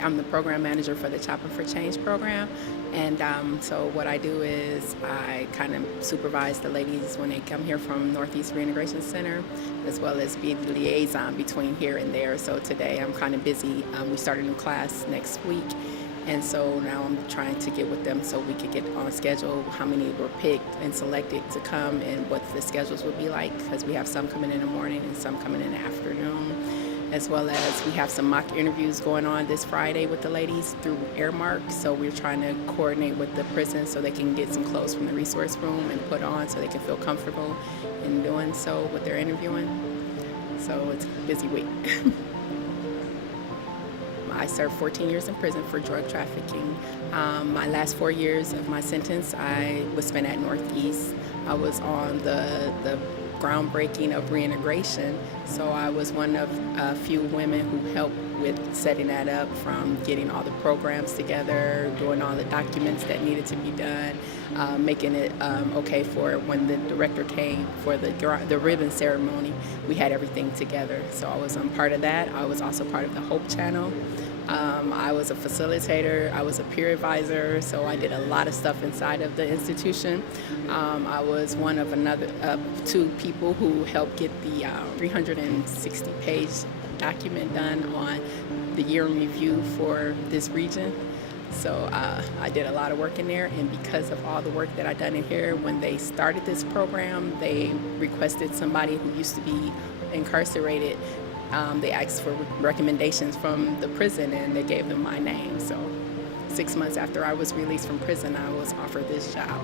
I'm the program manager for the Chopper for Change program. And so what I do is I kind of supervise the ladies when they come here from Northeast Reintegration Center, as well as be the liaison between here and there. So today I'm kind of busy. We start a new class next week. And so now I'm trying to get with them so we could get on schedule how many were picked and selected to come and what the schedules would be like, because we have some coming in the morning and some coming in the afternoon, as well as we have some mock interviews going on this Friday with the ladies through Airmark. So we're trying to coordinate with the prison so they can get some clothes from the resource room and put on so they can feel comfortable in doing so with their interviewing. So it's a busy week. I served 14 years in prison for drug trafficking. My last 4 years of my sentence, I was spent at Northeast. I was on the groundbreaking of reintegration, so I was one of a few women who helped with setting that up, from getting all the programs together, doing all the documents that needed to be done, making it okay for when the director came for the ribbon ceremony. We had everything together, so I was part of that. I was also part of the Hope Channel. I was a facilitator, I was a peer advisor, so I did a lot of stuff inside of the institution. I was one of two people who helped get the 360-page document done on the year in review for this region. So I did a lot of work in there, and because of all the work that I done in here, when they started this program, they requested somebody who used to be incarcerated. They asked for recommendations from the prison, and they gave them my name. So 6 months after I was released from prison, I was offered this job.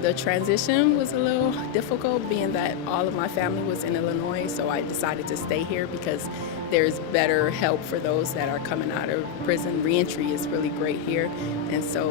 The transition was a little difficult, being that all of my family was in Illinois, so I decided to stay here because there's better help for those that are coming out of prison. Reentry is really great here, and so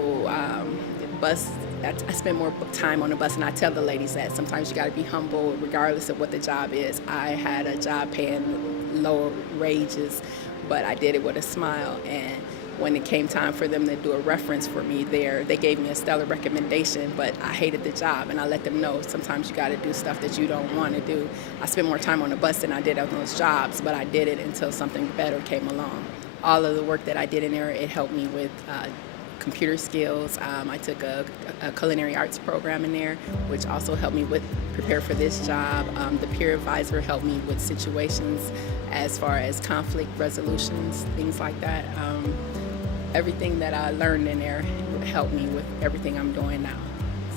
the bus, I spend more time on the bus, and I tell the ladies that sometimes you got to be humble regardless of what the job is. I had a job paying low wages, but I did it with a smile, and when it came time for them to do a reference for me there, they gave me a stellar recommendation, but I hated the job, and I let them know sometimes you got to do stuff that you don't want to do. I spent more time on the bus than I did on those jobs, but I did it until something better came along. All of the work that I did in there, it helped me with computer skills. I took a culinary arts program in there, which also helped me prepare for this job. The peer advisor helped me with situations as far as conflict resolutions, things like that. Everything that I learned in there helped me with everything I'm doing now.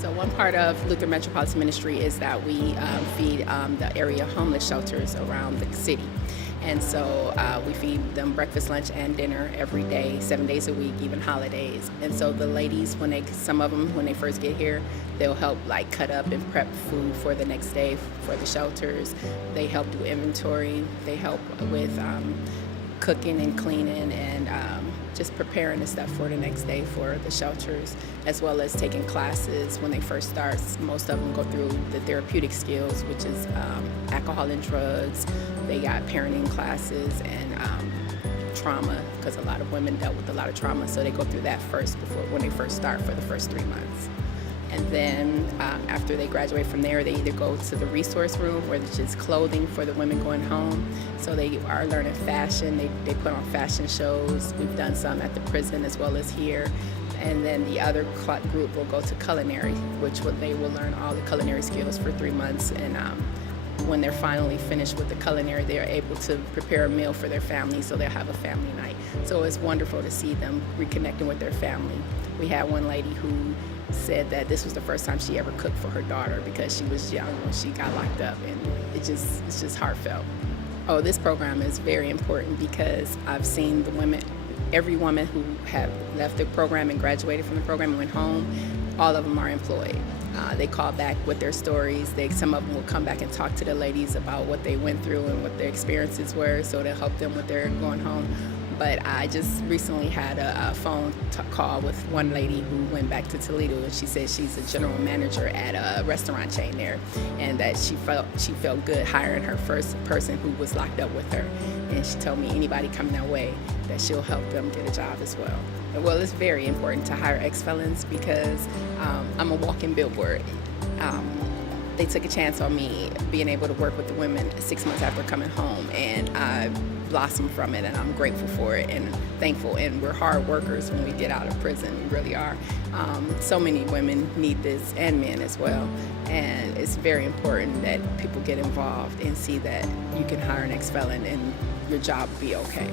So one part of Lutheran Metropolitan Ministry is that we feed the area homeless shelters around the city. And so we feed them breakfast, lunch, and dinner every day, 7 days a week, even holidays. And so the ladies, some of them, when they first get here, they'll help like cut up and prep food for the next day for the shelters. They help do inventory. They help with cooking and cleaning and just preparing the stuff for the next day for the shelters, as well as taking classes when they first start. Most of them go through the therapeutic skills, which is alcohol and drugs. They got parenting classes and trauma, because a lot of women dealt with a lot of trauma, so they go through that first when they first start for the first 3 months. And then after they graduate from there, they either go to the resource room, where it's just clothing for the women going home. So they are learning fashion. They put on fashion shows. We've done some at the prison as well as here. And then the other group will go to culinary, they will learn all the culinary skills for 3 months. And when they're finally finished with the culinary, they're able to prepare a meal for their family, so they'll have a family night. So it's wonderful to see them reconnecting with their family. We had one lady who said that this was the first time she ever cooked for her daughter because she was young when she got locked up, and it's just heartfelt. Oh, this program is very important because I've seen the women, every woman who have left the program and graduated from the program and went home, all of them are employed. They call back with their stories. Some of them will come back and talk to the ladies about what they went through and what their experiences were, so to help them with their going home. But I just recently had a phone call with one lady who went back to Toledo, and she said she's a general manager at a restaurant chain there, and that she felt good hiring her first person who was locked up with her. And she told me anybody coming that way, that she'll help them get a job as well. Well, it's very important to hire ex-felons because I'm a walking billboard. They took a chance on me being able to work with the women 6 months after coming home, and I blossom from it, and I'm grateful for it and thankful. And we're hard workers when we get out of prison. We really are. So many women need this, and men as well. And it's very important that people get involved and see that you can hire an ex-felon and your job will be okay.